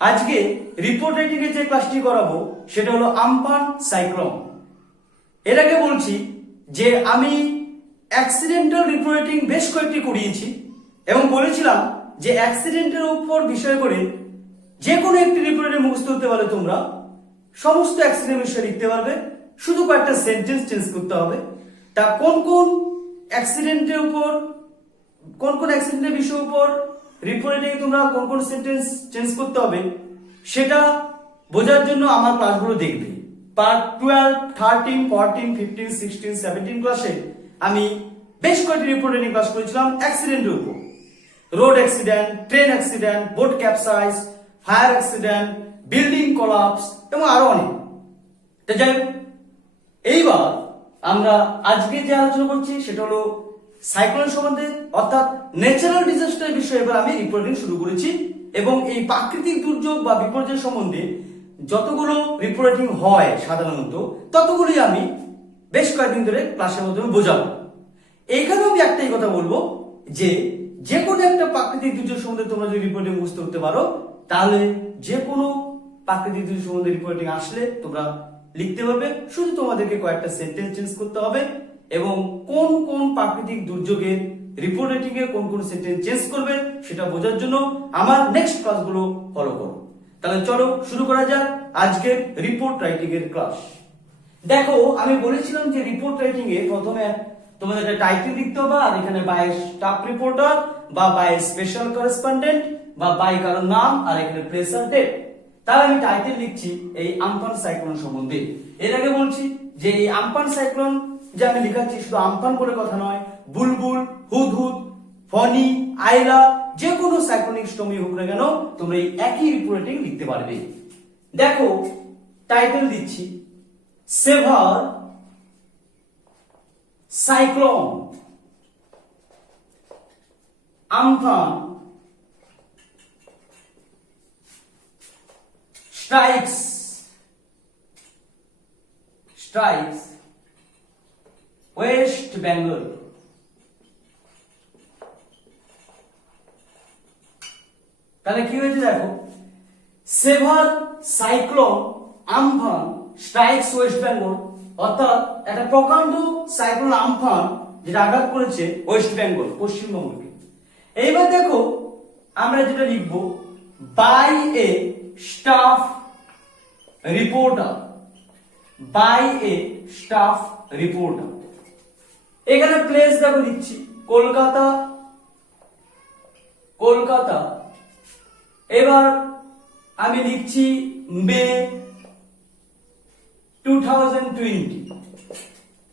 আজকে report writing এর যে ক্লাসটি করাবো সেটা হলো আমফান সাইক্লোন। এর আগে বলছি যে আমি অ্যাক্সিডেন্টাল রিপোর্ট রাইটিং বেশ কয়েকটি করিয়েছি এবং বলেছিলাম যে অ্যাক্সিডেন্টের উপর বিষয় করে যে কোনো একটি রিপোর্ট রাইটিং মুখস্থ করতে পারলে তোমরা সমস্ত অ্যাক্সিডেন্ট বিষয়ে লিখতে পারবে, শুধু কয়েকটা সেন্টেন্স চেঞ্জ করতে হবে। তা কোন কোন অ্যাক্সিডেন্টের উপর কোন কোন অ্যাক্সিডেন্টের বিষয়ের উপর রিপোর্ট রাইটিং তোমরা কোন কোন সেন্টেন্স চেঞ্জ করতে হবে সেটা বোঝার জন্য আমার ক্লাসগুলো দেখবে। পার্ট 12, 13, 14, 15, 16, 17 ক্লাসে আমি বেশ কয়েকটি রিপোর্ট রাইটিং ক্লাস করেছিলাম অ্যাক্সিডেন্টের উপর। Road accident, train accident, boat capsize, fire accident, building collapse এবং আরো অনেক। তো যাই হোক, এইবার আমরা আজকে যে আলোচনা করছি সেটা হলো সাইক্লোন সম্বন্ধে, অর্থাৎ ন্যাচারাল ডিজাস্টার বিষয়ে এবার আমি রিপোর্টিং শুরু করেছি এবং এই প্রাকৃতিক দুর্যোগ বা বিপর্যয় সম্বন্ধে যতগুলো রিপোর্টিং হয় সাধারণত ততগুলি আমি বেশ কয়েকদিন ধরে ক্লাসের মাধ্যমে বোঝাবো। এইখানেও আমি একটাই কথা বলবো যে যে কোনো একটা প্রাকৃতিক দুর্যোগ সম্বন্ধে তোমরা যদি রিপোর্টিং বুঝতে করতে পারো তাহলে যে কোনো প্রাকৃতিক দুর্যোগ সম্বন্ধে রিপোর্টিং আসলে তোমরা লিখতে পারবে। শুধু তোমাদেরকে কয়েকটা সেন্টেন্স চেঞ্জ করতে হবে এবং কোন কোন প্রাকৃতিক দুর্যোগের রিপোর্ট রাইটিং এ কোন কোন সেন্টেন্স চেঞ্জ করবে সেটা বোঝার জন্য আমার নেক্সট ক্লাসগুলো ফলো করো। তাহলে চলো শুরু করা যাক আজকের রিপোর্ট রাইটিং এর ক্লাস। দেখো, আমি বলেছিলাম যে রিপোর্ট রাইটিং এ প্রথমে তোমাদের একটা টাইটেল লিখতে হবে, আর এখানে বাই স্টাফ রিপোর্টার বা বাই স্পেশাল করেসপন্ডেন্ট বা বাই কারোর নাম, আর এখানে প্লেস আর ডেট। তাহলে আমি টাইটেল লিখছি এই আমফান সাইক্লোন সম্বন্ধে। এর আগে বলছি যে এই আমফান সাইক্লোন যে আমি লিখাচ্ছি শুধু আমফান বলে কথা নয়, বুলবুল, হুদহুদ, ফনি, আইলা যে কোনো সাইক্লোনিক স্টর্মই হোক না কেন তোমরা এই একই রিপোর্টিং লিখতে পারবে। দেখো টাইটেল দিচ্ছি severe cyclone Amphan strikes West Bengal. তাহলে কি হয়েছে দেখো, severe cyclone Amphan strikes West Bengal, অর্থাৎ একটা প্রকাণ্ড সাইক্লোন আমফান যেটা আঘাত করেছে ওয়েস্ট বেঙ্গল, পশ্চিমবঙ্গকে। এইবার দেখো আমরা যেটা লিখবো by a staff reporter, by a staff reporter. এখানে প্লেস দেখো লিখছি কলকাতা, কলকাতা। এবার আমি লিখছি মে 2020।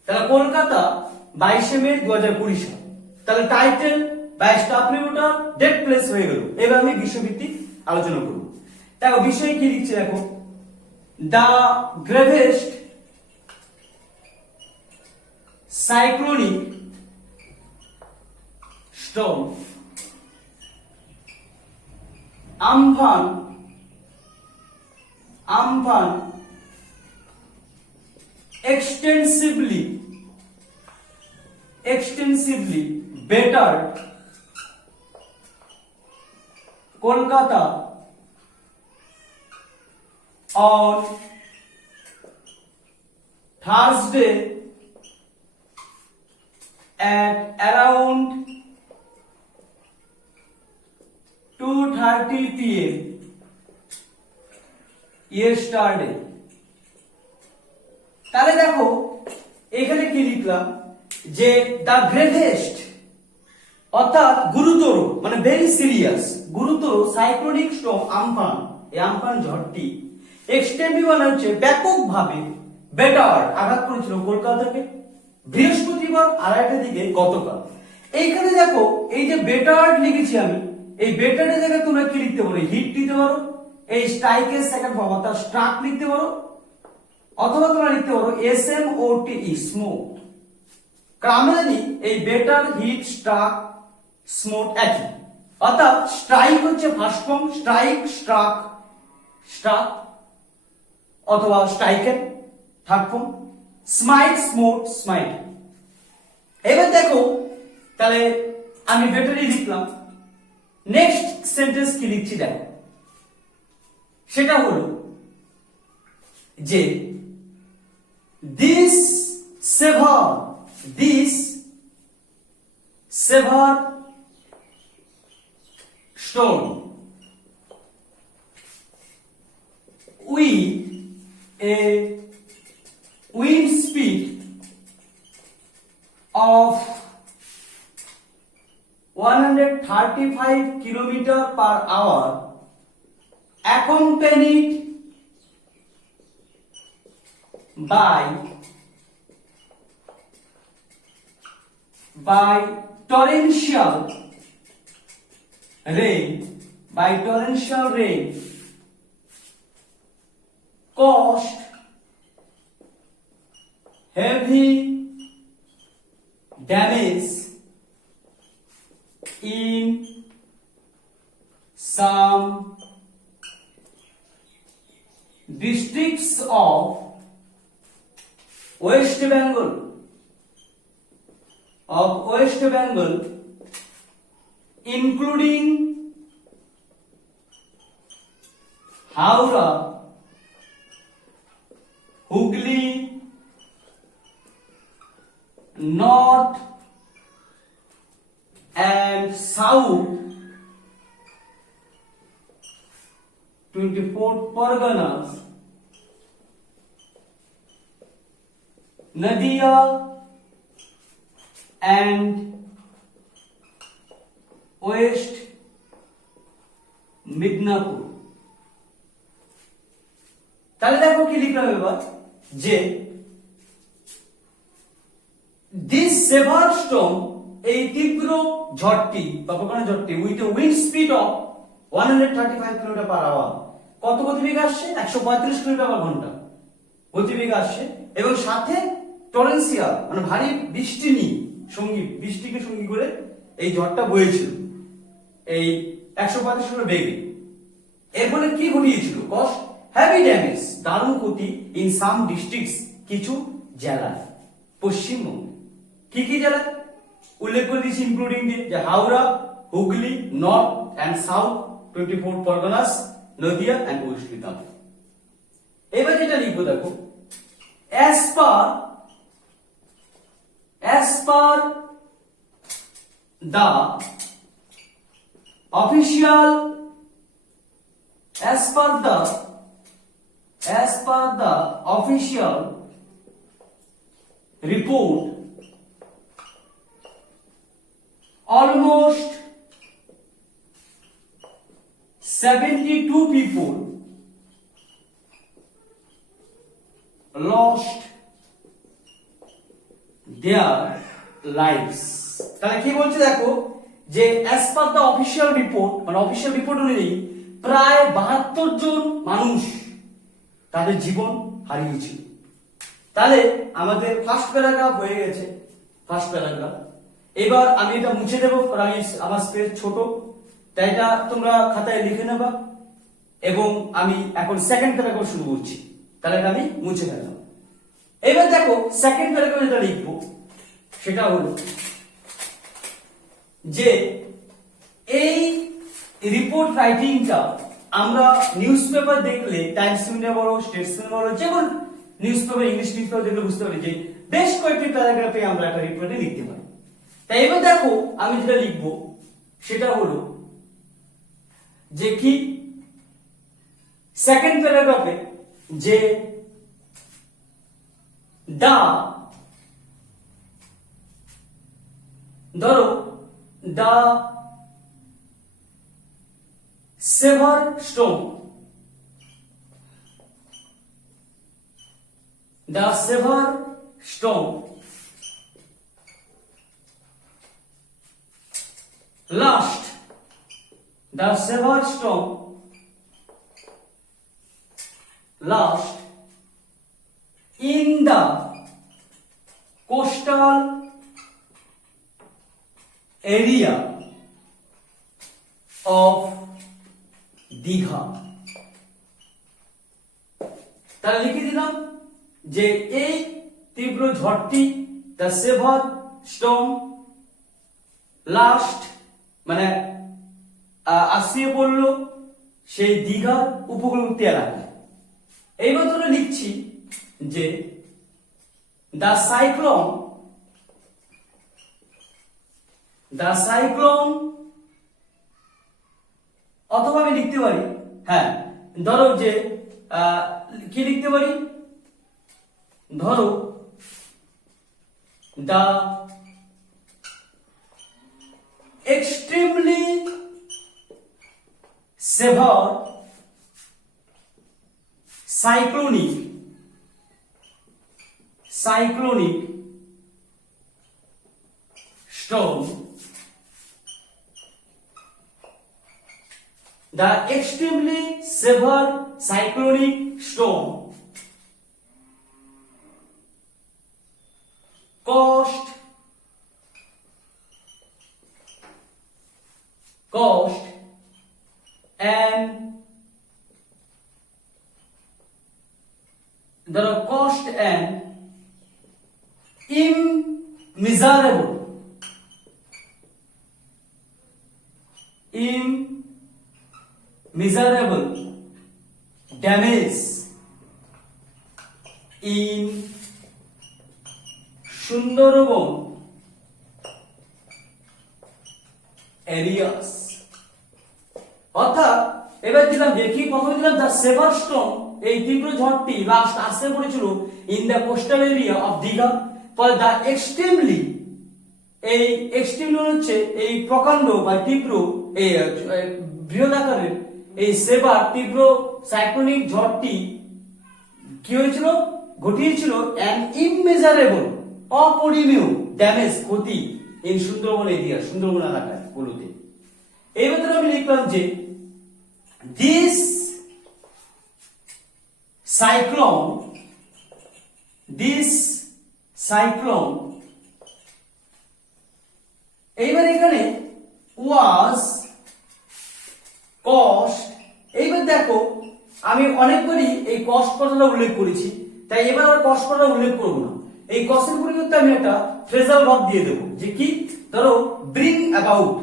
তাহলে কলকাতা 22 মে 2020 সাল। তাহলে title by staff reporter, date, place হয়ে গেল। এবার আমি বিষয়ভিত্তিক আলোচনা করব। দেখো বিষয় কি লিখছে দেখো, the gravest cyclonic Sturm Amphan extensively bettered Kolkata on Thursday at around 2:30 p.m. yesterday. তাহলে দেখো এখানে কি লিখলাম যে দ্য গ্রেভেস্ট অর্থাৎ গুরুতর, মানে ভেরি সিরিয়াস, গুরুতর সাইক্লোনিক স্টর্ম আমফান, এই আমফান ঝড়টি এক্সটেন্ডিভ মানে হচ্ছে ব্যাপকভাবে বেটার আঘাত করেছিল কলকাতাকে বৃহস্পতিবার 2:30 দিকে গতকাল। এইখানে দেখো এই যে বেটার্ড লিখেছি আমি, এই বেটার্ডের জায়গায় তোমরা কি লিখতে পারো, হিট দিতে পারো, এই স্ট্রাইকের সেকেন্ড ফর্ম অর্থাৎ স্ট্রাক লিখতে পারো, অথবা তোমরা লিখতে পারো SMOTE স্মোক। কারণ আমরা জানি এই বেটার, হিট, স্ট্রাক, স্মোক একই, অর্থাৎ স্ট্রাইক হচ্ছে first form, strike, struck, struck অথবা stricken third form, smite, smote, smite. এবার দেখো তাহলে আমি বেটারই লিখলাম। নেক্সট সেন্টেন্স কি লিখছি দেখো, সেটা হলো যে this severe storm with a wind speed of 135 km/h accompanied by torrential rain caused heavy damage in some districts of West Bengal, including Howrah, Hooghly, North and South 24 Parganas, Nadia and West Midnapur। তাহলে দেখো কি লিখলাম এবার যে this severe storm, এই তীব্র ঝড়টি বা প্রকাণ্ড ঝড়টি with a wind speed of 135 km/h, কত গতিবেগে আসছে? 135 km/h গতিবেগে আসছে এবং সাথে টরেন্সিয়াল মানে ভারী বৃষ্টিকে সঙ্গী করে এই ঝড়টা বয়েছিল এই 135 km বেগে। এর ফলে কি ঘটিয়েছিল? কস্ট হেভি ড্যামেজ, দারুণ ক্ষতি ইন সাম ডিস্ট্রিক্টস, কিছু জেলায় পশ্চিমবঙ্গে। কি কি জেলা উল্লেখ করে দিয়েছি? ইনক্লুডিং যে Howrah, Hooghly, North and South 24 Parganas, Nadia and West Bengal. এবার যেটা লিখবো দেখো, as per the official report, almost 72 people lost their lives। তাহলে কি বলছে দেখো যে as per the official report, মানে অফিশিয়াল রিপোর্ট অনুযায়ী প্রায় 72 জন মানুষ তাদের জীবন হারিয়েছিল। তাহলে আমাদের ফার্স্ট প্যারাগ্রাফ হয়ে গেছে, ফার্স্ট প্যারাগ্রাফ। এবার আমি এটা মুছে দেবো, কারণ আমার স্পেস ছোট, তাই এটা তোমরা খাতায় লিখে নেবা এবং আমি এখন সেকেন্ড প্যারাগ্রাফ শুরু করছি। তাহলে এটা আমি মুছে ফেললাম। এবার দেখো সেকেন্ড প্যারাগ্রাফে যেটা লিখবো সেটা হলো যে এই রিপোর্ট রাইটিংটা আমরা নিউজ পেপার দেখলে, টাইমস ইন্ডিয়া বলো, স্টেটসম্যান বলো, যেমন news paper, English news paper দেখলে বুঝতে পারি যে বেশ কয়েকটি প্যারাগ্রাফে আমরা একটা রিপোর্টে লিখতে পারি। তাই এবার দেখো আমি যেটা লিখবো সেটা হলো যে কি সেকেন্ড প্যারাগ্রাফে যে ধরো the severe storm last in the coastal area of Digha. তাহলে লিখে দিলাম যে এই তীব্র ঝড়টি, দ্য সেভার স্টর্ম, লাস্ট মানে আসিয়ে পড়লো সেই দীঘার উপকূলবর্তী এলাকায়। এইবার ধরে লিখছি যে দ্য সাইক্লোন, অথবা আমি লিখতে পারি, হ্যাঁ ধরো যে কি লিখতে পারি, ধরো the extremely severe cyclonic storm, the extremely severe cyclonic storm caused an immeasurable damage in Sundarban areas. অর্থাৎ এবার দিলাম দেখি, প্রথমে দিলাম দ্য সেভার স্টর্ম, এই তীব্র ঝড়টি লাস্ট আসতে পড়েছিল in the coastal area of Digha. পরে দ্য এক্সট্রিমলি, এই এক্সট্রিমলি হচ্ছে এই প্রকাণ্ড বা তীব্র, এই বৃহদাকারের এই সেভার তীব্র সাইক্লোনিক ঝড়টি কি হয়েছিল, ঘটিয়েছিল অ্যান ইমমেজারেবল, অপরিমেয় ড্যামেজ, ক্ষতি ইন সুন্দরবন এরিয়া, সুন্দরবন এলাকায় গুলোতে। এই ভেতরে আমি লিখলাম যে দিস সাইক্লোন এইবার এখানে ওয়াজ কস্ট, এইবার দেখো আমি অনেকবারই এই কস্ট কথাটা উল্লেখ করেছি, তাই এবার আর কস্ট কথাটা উল্লেখ করবো না। এই কস্টের পরিবর্তে আমি একটা ফ্রেজাল ভার্ব দিয়ে দেবো, যে কি, ধরো ব্রিং অ্যাবাউট,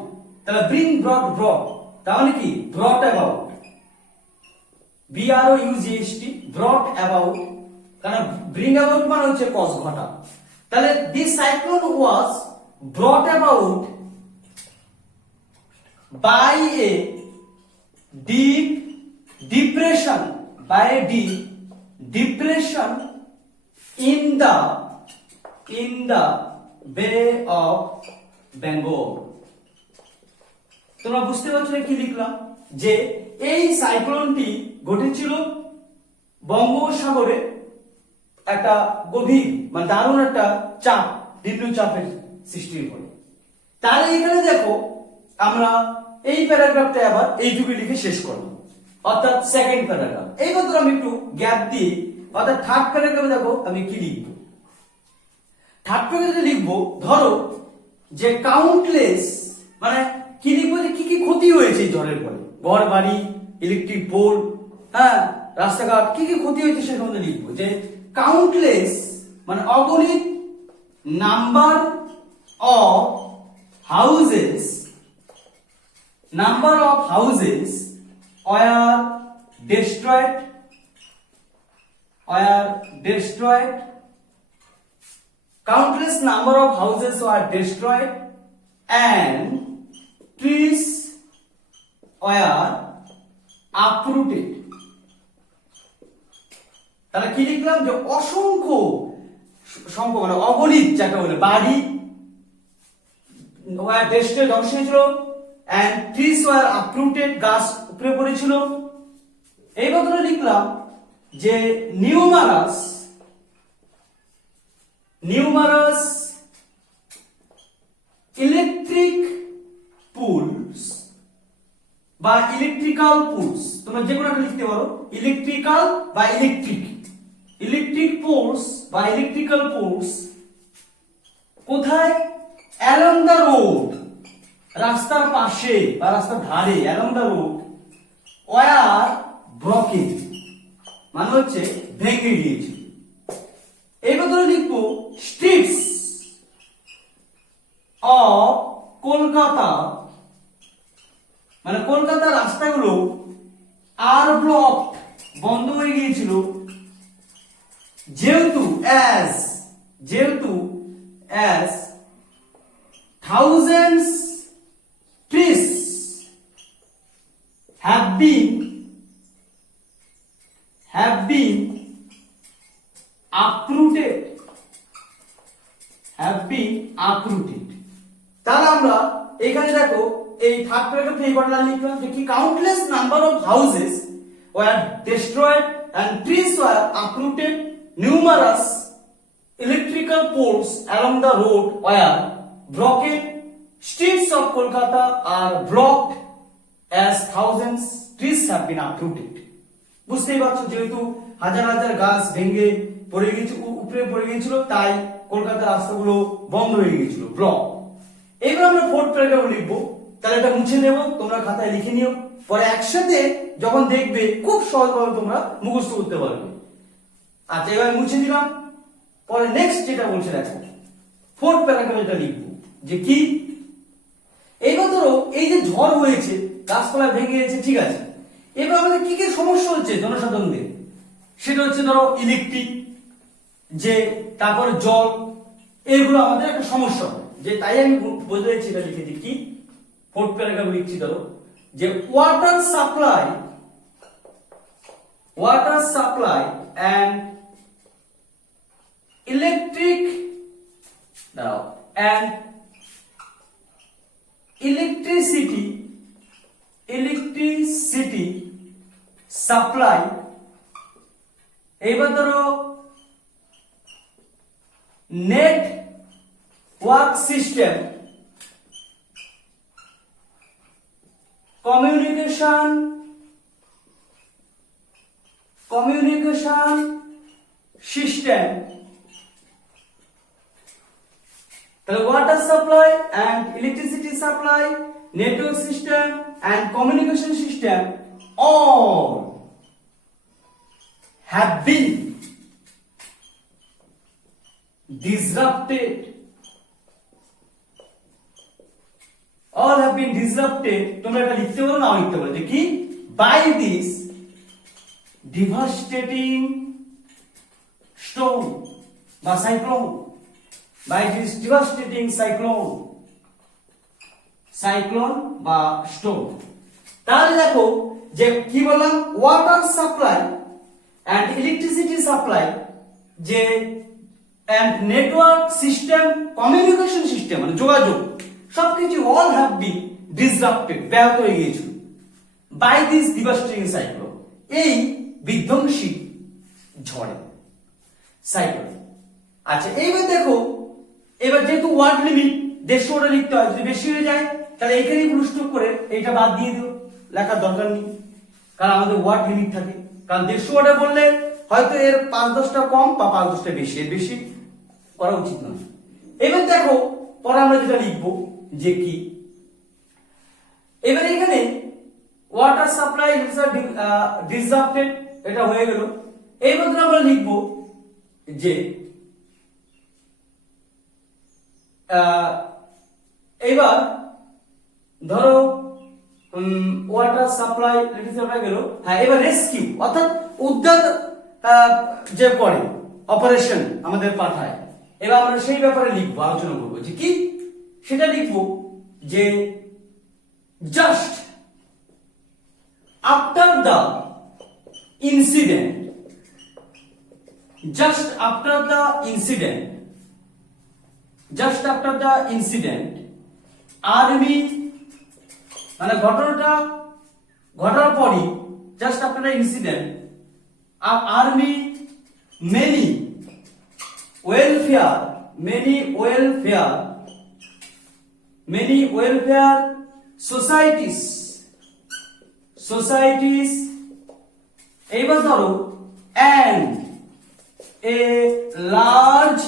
তাহলে ব্রিং ব্রট, তার মানে কি ব্রট অ্যাবাউট, BROUGHT, ব্রট অ্যাবাউট, কারণ ব্রিং অ্যাবাউট মানে হচ্ছে কজ ঘটা। তাহলে this cyclone was ব্রট about by a deep depression in the Bay of Bengal. তোমরা বুঝতে পারছো কি লিখলাম, যে এই সাইক্লোনটি ঘটেছিল বঙ্গোপসাগরে একটা গভীর মানে দারুণ একটা চাপ, নিম্নচাপের সৃষ্টির ফলে। তাহলে এখানে দেখো আমরা এই প্যারাগ্রাফটা আবার এইটুকু লিখে শেষ করব, অর্থাৎ সেকেন্ড প্যারাগ্রাফ। এই কথা আমি একটু গ্যাপ দিয়ে, অর্থাৎ থার্ড প্যারাগ্রাফে দেখো আমি কি লিখবো। থার্ড প্যারাগ্রাফে লিখবো, ধরো যে কাউন্টলেস, মানে কি লিখবো, যে কি কি ক্ষতি হয়েছে এই ঝড়ের ফলে, ঘর বাড়ি, ইলেকট্রিক পোল, হ্যাঁ রাস্তাঘাট, কি কি ক্ষতি হয়েছে সে সম্বন্ধে লিখবো। যে কাউন্টলেস মানে অগণিত, number of houses were destroyed, countless number of houses were destroyed and trees were uprooted. তাহলে কি লিখলাম, যে অসংখ্য মানে অগণিত যাকে বলে বাড়ি destroyed, ধ্বংস হয়েছিল, and trees were uprooted, গাছ উপড়ে পড়েছিল। এই কথাটা লিখলাম যে নিউমারাস ইলেকট্রিক পুলস বা ইলেকট্রিক্যাল পুলস, তোমরা যে কোনো একটা লিখতে পারো, ইলেকট্রিক্যাল বা ইলেকট্রিক পোলস বা ইলেকট্রিক্যাল পোলস কোথায়, অ্যালং দ্য রোড, রাস্তার পাশে বা রাস্তার ধারে, along the road, were broken মানে হচ্ছে ভেঙে গিয়েছে। এইবার ধরে লিখবো স্ট্রিটস অফ কলকাতা, মানে কলকাতার রাস্তাগুলো আর ব্লক বন্ধ হয়ে গিয়েছিল যেহেতু as thousands trees have been uprooted তাহলে আমরা এখানে দেখো এই থার্ড প্যারাগ্রাফে এই কথাটা লিখলাম যে কি countless number of houses were destroyed and trees were uprooted, numerous electrical poles along the road were broken, streets of Kolkata are blocked as thousands trees have been uprooted. বুঝতেই পারছো যেহেতু হাজার হাজার গাছ ভেঙে পড়ে গিয়েছিল, উপরে পড়ে গিয়েছিল, তাই কলকাতার রাস্তাগুলো বন্ধ হয়ে গিয়েছিল, ব্লক। এবার আমরা ফোর্থ প্যারাগ্রাফ লিখবো, তাহলে এটা মুছে নেব, তোমরা খাতায় লিখে নিও, পরে একসাথে যখন দেখবে খুব সহজভাবে তোমরা মুখস্থ করতে পারবে। আচ্ছা এবার মুছে দিলাম, পরে নেক্সট যেটা বলছে দেখো, ফোর্থ প্যারাগ্রাফে এটা লিখবো যে কি, এইবার ধরো এই যে ঝড় হয়েছে, গাছপালা ভেঙে গেছে, ঠিক আছে, এবার আমাদের কি কি সমস্যা হচ্ছে জনসাধারণদের, সেটা হচ্ছে ধরো ইলেকট্রিক, যে তারপরে জল, এগুলো আমাদের একটা সমস্যা হয়, যে তাই আমি বলতে চাইছি এটা লিখেছি কি, ফোর্থ প্যারাগ্রাফ লিখছি ধরো যে water supply and electricity supply, এবার ধরো network system, communication system, তাহলে water supply and electricity supply, network system and communication system all have been disrupted, তোমরা এটা লিখতে পারো, নাও লিখতে পারো যে কি, by this devastating storm বা cyclone, বা স্টোম। তাহলে দেখো যে কি বললাম, water supply and electricity supply, যে and network system, communication system মানে যোগাযোগ, সবকিছু অল হ্যাভ বিন ডিসরাপ্টেড, ব্যাহত হয়ে গিয়েছিল বাই দিস ডিভাস্টেটিং সাইক্লোন, এই বিধ্বংসী ঝড়ে, সাইক্লোন। আচ্ছা এইবার দেখো, এবার যেহেতু ওয়ার্ড লিমিট 150 ওয়ার্ড লিখতে হয়, যদি বেশি হয়ে যায় তাহলে এখানেই ফুল স্টপ করে এইটা বাদ দিয়ে দিও, লেখার দরকার নেই, কারণ আমাদের ওয়ার্ড লিমিট থাকে। কারণ 150 ওয়ার্ডে বললে হয়তো এর 5-10টা কম বা 5-10টা বেশি, এর বেশি করা উচিত নয়। এবার দেখো পরে আমরা যেটা লিখবো যে কি, এবার এখানে ওয়াটার সাপ্লাই ডিসরাপ্টেড, এটা হয়ে গেল। এইবার আমরা লিখবো যে এবার ধরো ওয়াটার সাপ্লাই গেল, হ্যাঁ এবার রেস্কিউ অর্থাৎ উদ্ধার যে করে অপারেশন আমাদের পাঠায়, এবার আমরা সেই ব্যাপারে লিখবো, আলোচনা করবো যে কি, সেটা লিখবো যে just after the incident army, মানে ঘটনাটা ঘটার পরই, just after the incident army many welfare societies, এইবার ধরো and a large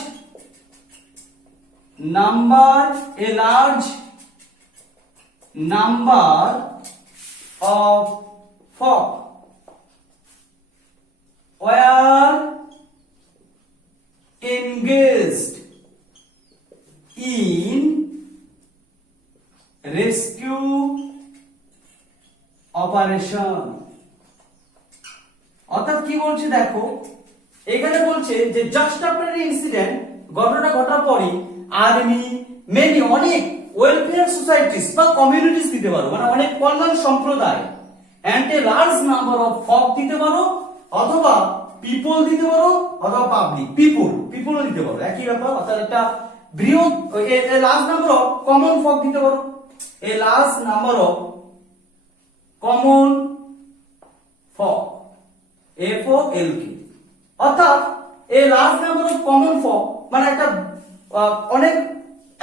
number of folk were engaged in rescue operation, অর্থাৎ কি বলছে দেখো, এখানে বলছে যে জাস্ট আফটার ইনসিডেন্ট, ঘটনাটা ঘটার পরে আর্মি মেনি অনেক ওয়েলফেয়ার সোসাইটিস বা কমিউনিটিস দিতে পারো, মানে অনেক কল্যাণ সম্প্রদায়, and a large number of folk দিতে পারো, অথবা পিপল দিতে পারো, অথবা পাবলিক পিপলও দিতে পারো, একই ব্যাপার। অর্থাৎ একটা বৃহৎ a large number of common folk দিতে পারো, a large number of common folk, FOLK, অর্থাৎ a large number of common folk মানে একটা অনেক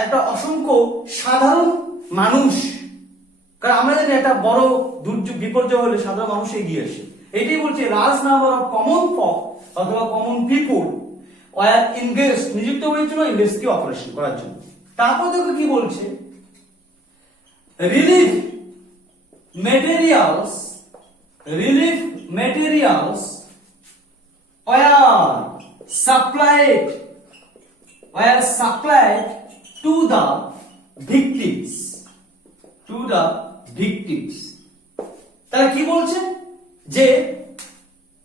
একটা অসংখ্য সাধারণ মানুষ, কারণ আমরা জানি একটা বড় দুর্যোগ বিপর্যয় হলে সাধারণ মানুষ এগিয়ে আসে, এটাই বলছে লার্জ নাম্বার অফ কমন ফক অথবা কমন পিপল ওয়ার এনগেজড, নিযুক্ত হয়েছিল ইনভেস্টিগেটিভ অপারেশন করার জন্য। তারপর দেখো কি বলছে, relief materials were supplied to the victims, তারা কি বলছে যে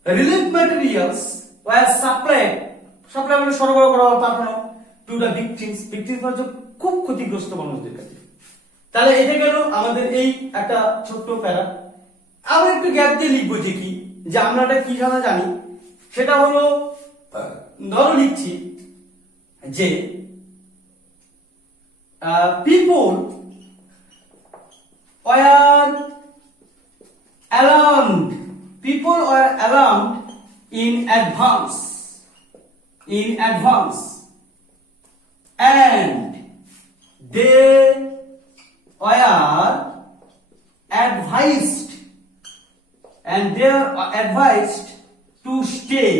রিলিফ ম্যাটেরিয়ালস ওয়ার সাপ্লাই মানে সরবরাহ করা পাঠানো টু দ্য ভিকটিমস মানে খুব ক্ষতিগ্রস্ত মানুষদের কাছে। তাহলে এটা গেল আমাদের এই একটা ছোট্ট প্যারা। আমরা একটু গ্যাপ দিয়ে লিখবো যে কি, যে আমরা এটা কি জানি, সেটা হলো ধরো লিখছি যে people were alarmed in advance and they were advised to stay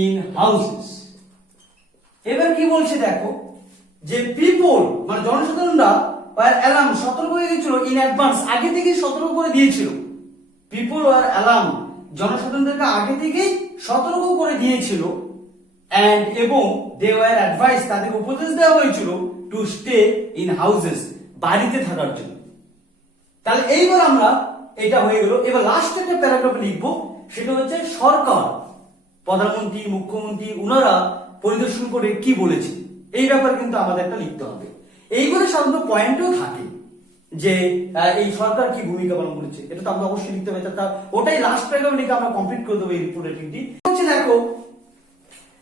in houses। এবার কি বলছে দেখো, যে পিপল মানে জনসাধারণরা অ্যালার্ম সতর্ক হয়ে গেছিল, ইন অ্যাডভান্স আগে থেকেই সতর্ক করে দিয়েছিল, পিপল আর অ্যালার্ম জনসাধারণদেরকে আগে থেকেই সতর্ক করে দিয়েছিল, এন্ড এবং দে ওয়ার অ্যাডভাইস তাদের উপদেশ দেওয়া হয়েছিল টু স্টে ইন হাউসেস বাড়িতে থাকার জন্য। তাহলে এইবার আমরা এটা হয়ে গেল। এবার লাস্ট একটা প্যারাগ্রাফ লিখবো, সেটা হচ্ছে সরকার, প্রধানমন্ত্রী, মুখ্যমন্ত্রী ওনারা পরিদর্শন করে কি বলেছে, এই ব্যাপারে কিন্তু আমাদের একটা লিখতে হবে। এইগুলো সাধারণত পয়েন্টও থাকে যে এই সরকার কি ভূমিকা পালন করেছে, এটা তো আমরা অবশ্যই লিখতে হবে, ওটাই লাস্ট প্যারাগ্রাফ লিখে আমরা কমপ্লিট করে দেবো এই রিপোর্ট রেটিংটি। হচ্ছে দেখো,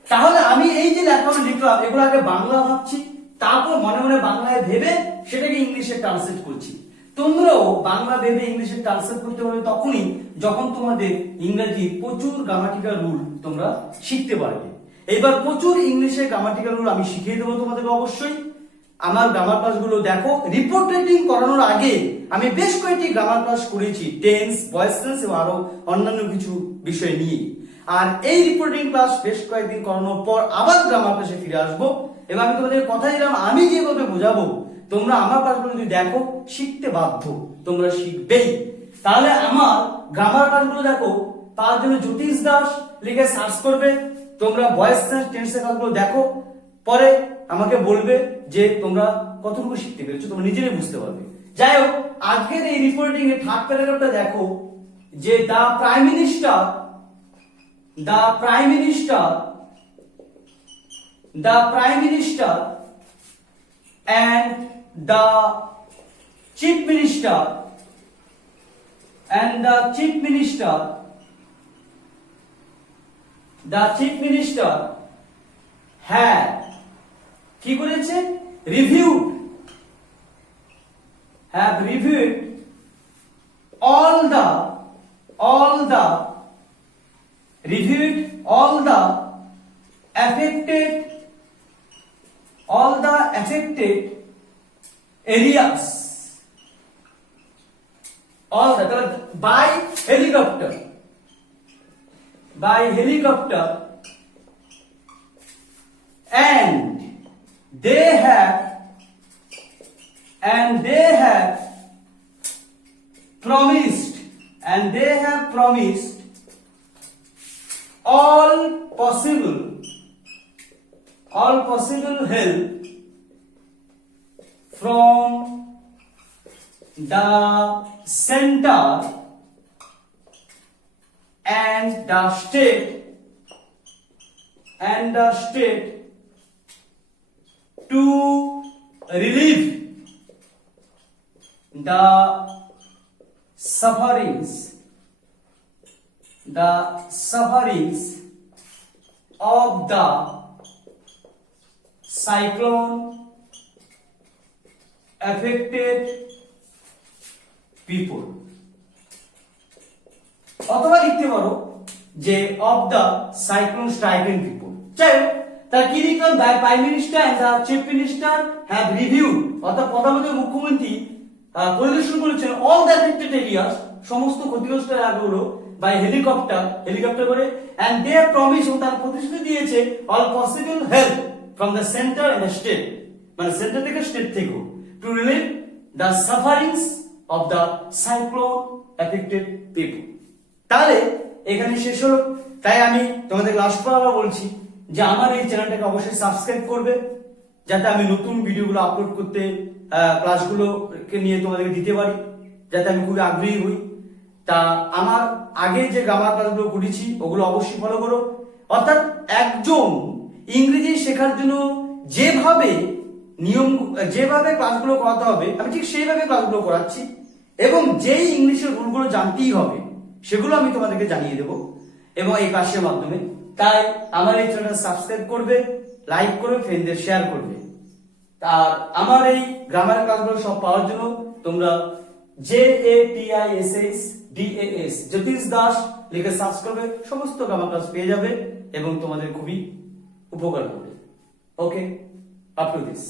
তাহলে আমি এই যে লেখাগুলো লিখলাম এগুলো আগে বাংলা ভাবছি, তারপর মনে মনে বাংলায় ভেবে সেটাকে ইংলিশে ট্রান্সলেট করছি। তোমরাও বাংলা ভেবে ইংলিশে ট্রান্সলেট করতে পারবে তখনই যখন তোমাদের ইংরেজি প্রচুর গ্রামাটিক্যাল রুল তোমরা শিখতে পারবে। এবার প্রচুর ইংলিশে গ্রামাটিক্যাল রুল আমি শিখিয়ে দেবো তোমাদেরকে অবশ্যই। আমার গ্রামার ক্লাসগুলো দেখো, রিপোর্ট রাইটিং করানোর আগে আমি বেশ কয়েকটি গ্রামার ক্লাস করেছি, টেন্স, ভয়েস টেন্স এবং আরো অন্যান্য কিছু বিষয় নিয়ে। আর এই রিপোর্টিং ক্লাস বেশ কয়েকদিন করানোর পর আবার গ্রামার ক্লাসে ফিরে আসবো, এবং আমি তোমাদের কথা দিলাম আমি যেভাবে বোঝাবো তোমরা আমার ক্লাসগুলো যদি দেখো শিখতে বাধ্য, তোমরা শিখবেই। তাহলে আমার গ্রামার ক্লাসগুলো দেখো, তার জন্য জ্যোতিষ দাস লিখে সার্চ করবে, তোমরা ভয়েস টেন্সের ক্লাসগুলো দেখো, পরে আমাকে বলবে যে তোমরা কতটুকু শিখতে পেরেছো, তোমরা নিজেরাই বুঝতে পারবে। যাই হোক, আজকের এই রিপোর্টিং এর থার্ড প্যারাগ্রাফটা দেখো, যে the prime minister and the chief minister had কি করেছে, reviewed all the affected areas, by helicopter, and they have promised all possible help from the center and the state to relieve the sufferings of the cyclone affected people. অথবা লিখতে পারো যে of the cyclone striking people. চাই তার কি লিখলাম, the prime minister and the chief minister have reviewed, অর্থাৎ প্রধানমন্ত্রী মুখ্যমন্ত্রী পরিদর্শন করেছেন অল দ্য এফেক্টেড এরিয়াস, সমস্ত ক্ষতিগ্রস্ত এলাকাগুলো বাই হেলিকপ্টার করে, এন্ড দে প্রমিস, ও তার প্রতিশ্রুতি দিয়েছে all possible help from the centre and the state, মানে সেন্টার থেকে স্টেট থেকেও, to relieve the sufferings of the cyclone affected people. তাহলে এখানে শেষ হলো। তাই আমি তোমাদের লাস্ট পর আবার বলছি যে আমার এই চ্যানেলটাকে অবশ্যই সাবস্ক্রাইব করবে, যাতে আমি নতুন ভিডিওগুলো আপলোড করতে, ক্লাসগুলোকে নিয়ে তোমাদেরকে দিতে পারি, যাতে আমি খুবই আগ্রহী হই। তা আমার আগে যে গ্রামার ক্লাসগুলো করেছি ওগুলো অবশ্যই ফলো করো। অর্থাৎ একজন ইংরেজি শেখার জন্য যেভাবে ক্লাসগুলো করাতে হবে আমি ঠিক সেইভাবে ক্লাসগুলো করাচ্ছি, এবং যেই ইংলিশের রুলগুলো জানতেই হবে সেগুলো আমি তোমাদেরকে জানিয়ে দেবো এবং এই ক্লাসের মাধ্যমে। তাই আমার এই চ্যানেলটা সাবস্ক্রাইব করবে, লাইক করবে, ফ্রেন্ডদের শেয়ার করবে। আর আমার এই গ্রামারের ক্লাসগুলো সব পাওয়ার জন্য তোমরা JATISSDAS জ্যোতিষ দাস লিখে সার্চ করবে, সমস্ত গ্রামার ক্লাস পেয়ে যাবে এবং তোমাদের খুবই উপকার করবে। ওকে, আপ টু দিস।